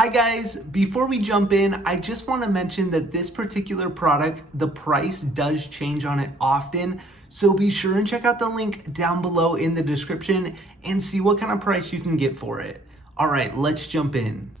Hi guys, before we jump in, I just want to mention that this particular product, the price does change on it often. So be sure and check out the link down below in the description and see what kind of price you can get for it. All right, let's jump in.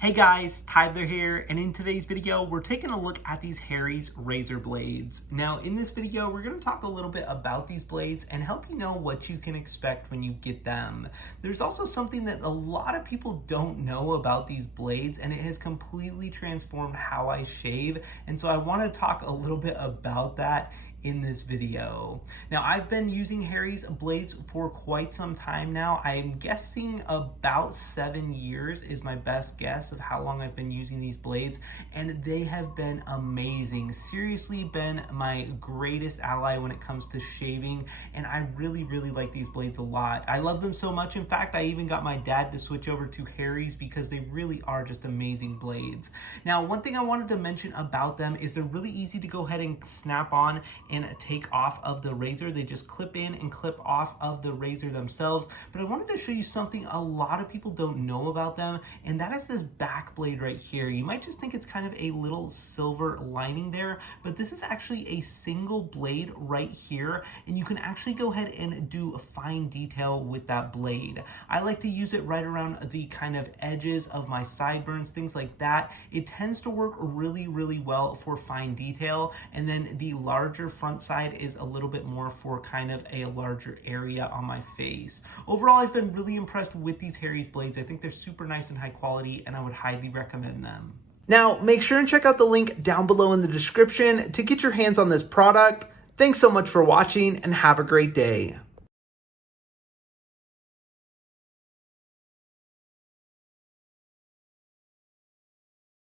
Hey guys, Tyler here, and in today's video, we're taking a look at these Harry's razor blades. Now, in this video, we're gonna talk a little bit about these blades and help you know what you can expect when you get them. There's also something that a lot of people don't know about these blades, and it has completely transformed how I shave, and so I wanna talk a little bit about that in this video. Now, I've been using Harry's blades for quite some time now. I'm guessing about 7 years is my best guess of how long I've been using these blades, and they have been amazing. Seriously been my greatest ally when it comes to shaving, and I really like these blades a lot. I love them so much. In fact, I even got my dad to switch over to Harry's because they really are just amazing blades. Now, one thing I wanted to mention about them is they're really easy to go ahead and snap on and take off of the razor. They just clip in and clip off of the razor themselves. But I wanted to show you something a lot of people don't know about them, and that is this back blade right here. You might just think it's kind of a little silver lining there, but this is actually a single blade right here, and you can actually go ahead and do a fine detail with that blade. I like to use it right around the kind of edges of my sideburns, things like that. It tends to work really well for fine detail, and then the larger front side is a little bit more for kind of a larger area on my face. Overall, I've been really impressed with these Harry's blades. I think they're super nice and high quality, and I would highly recommend them. Now, make sure and check out the link down below in the description to get your hands on this product. Thanks so much for watching, and have a great day.